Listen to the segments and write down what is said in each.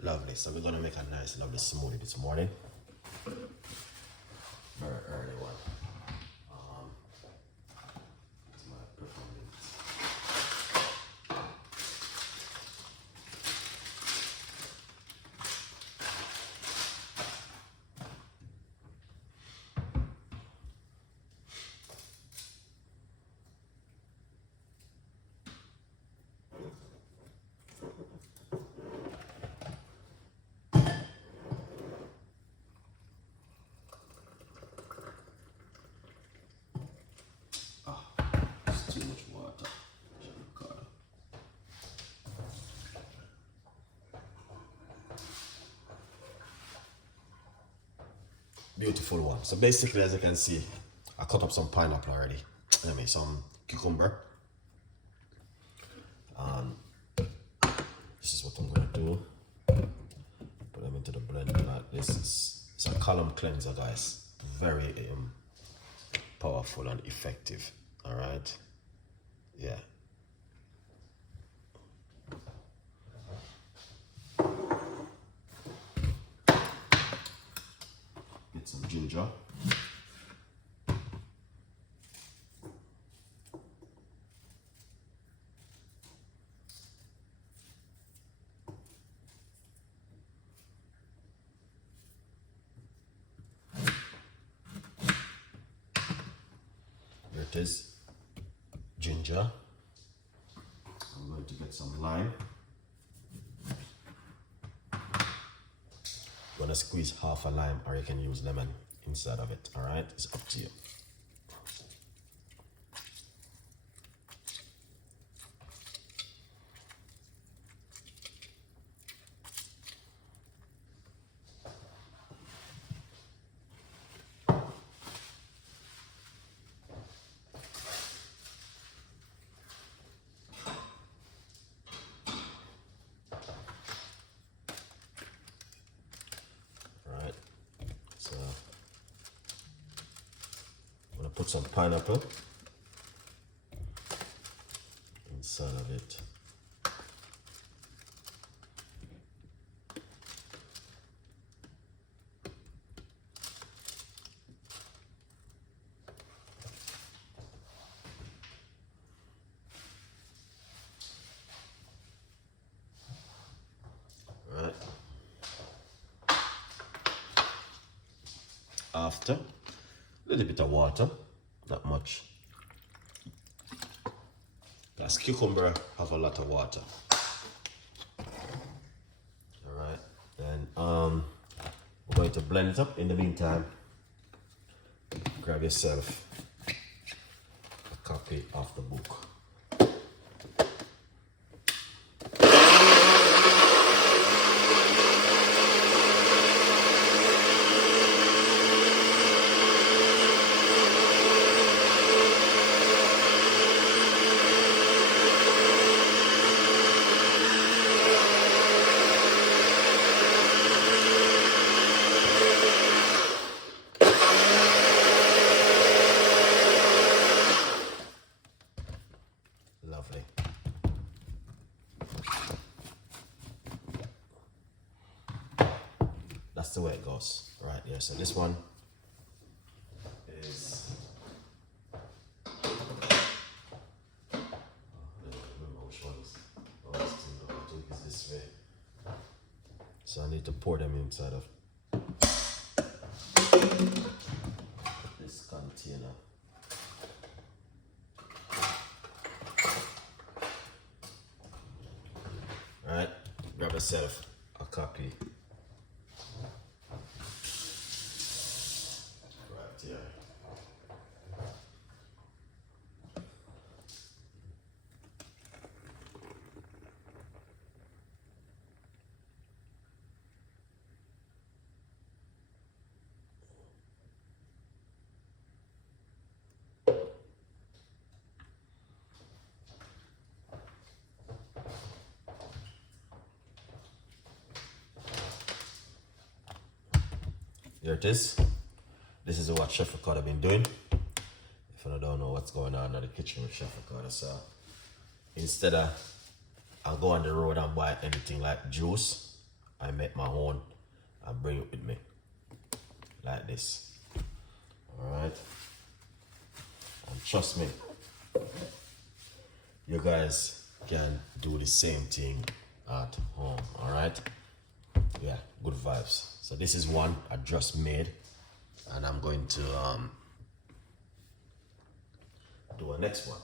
Lovely. So we're gonna make a nice, lovely smoothie this morning. Very early one. It's my preference. It's too much water. Ricardo. Beautiful one. So basically, as you can see, I cut up some pineapple already. I made some cucumber. This is what I'm gonna do. Put them into the blender like this. It's a column cleanser, guys. Very powerful and effective. All right. Yeah. Get some ginger. Here it is. Ginger. I'm going to get some lime. You want to squeeze half a lime, or you can use lemon inside of it. All right, it's up to you. Put some pineapple inside of it. All right. After, a little bit of water. Not much. Because cucumber have a lot of water. Alright. And we're going to blend it up. In the meantime, grab yourself a copy of the book. Lovely. That's the way it goes. Right here. So this one is remember which ones. I think it's this way. So I need to pour them inside of this container. Alright, grab yourself a copy right here. Here it is. This is what Chef Ricardo been doing. If you don't know what's going on in the kitchen with Chef Ricardo, so instead of I go on the road and buy anything like juice, I make my own and bring it with me like this. All right, and trust me, you guys can do the same thing at home. All right, yeah, good vibes. So this is one I just made, and I'm going to do a next one.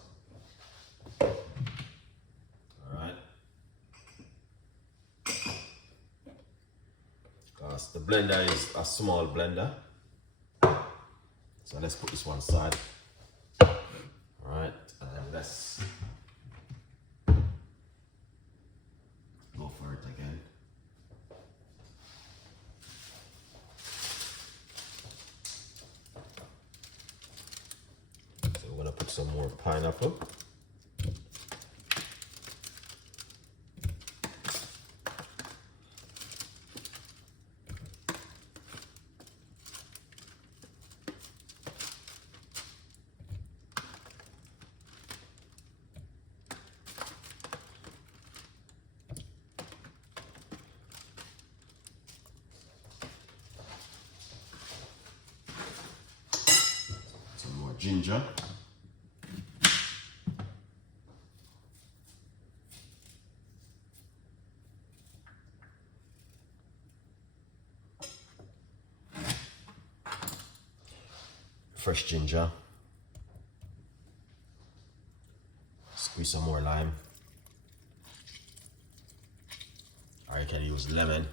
All right, because the blender is a small blender, so let's put this one aside. All right, and then let's go for it again. So we're gonna put some more pineapple. Some more ginger. Fresh ginger. Squeeze some more lime. Or you can use lemon.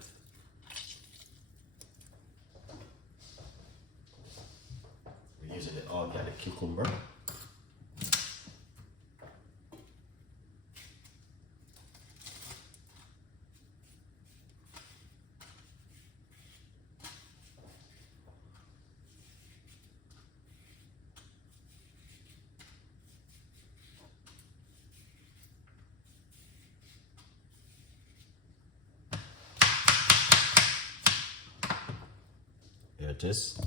We're using the organic cucumber. Here it is.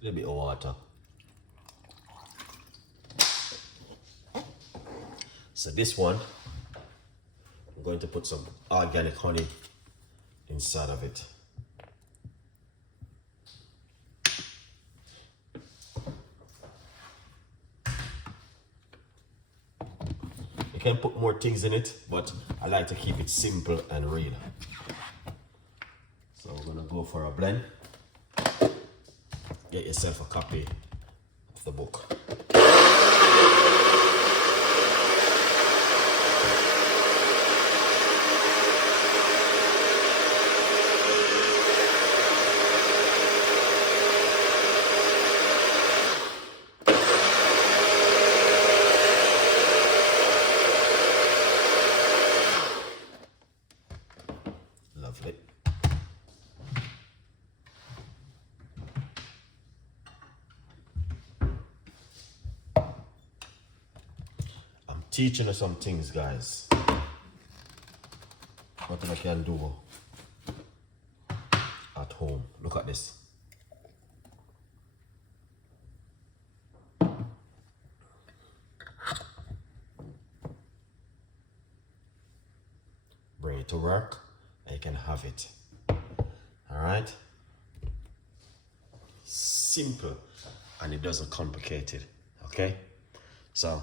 A little bit of water. So this one, I'm going to put some organic honey inside of it. You can put more things in it, but I like to keep it simple and real. So we're gonna go for a blend. Get yourself a copy of the book. Lovely. I'm teaching you some things, guys. What I can do at home. Look at this. Bring it to work and you can have it. All right, simple, and it doesn't complicate it. Okay, so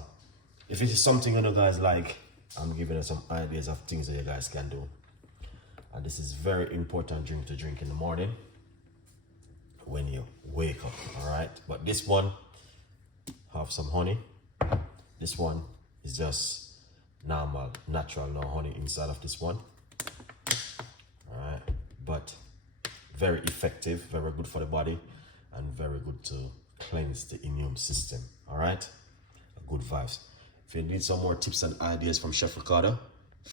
if it is something you guys like, I'm giving you some ideas of things that you guys can do. And this is very important drink to drink in the morning when you wake up. All right, but this one have some honey. This one is just normal, natural, no honey inside of this one. All right, but very effective, very good for the body, and very good to cleanse the immune system. All right, good vibes. If you need some more tips and ideas from Chef Ricardo,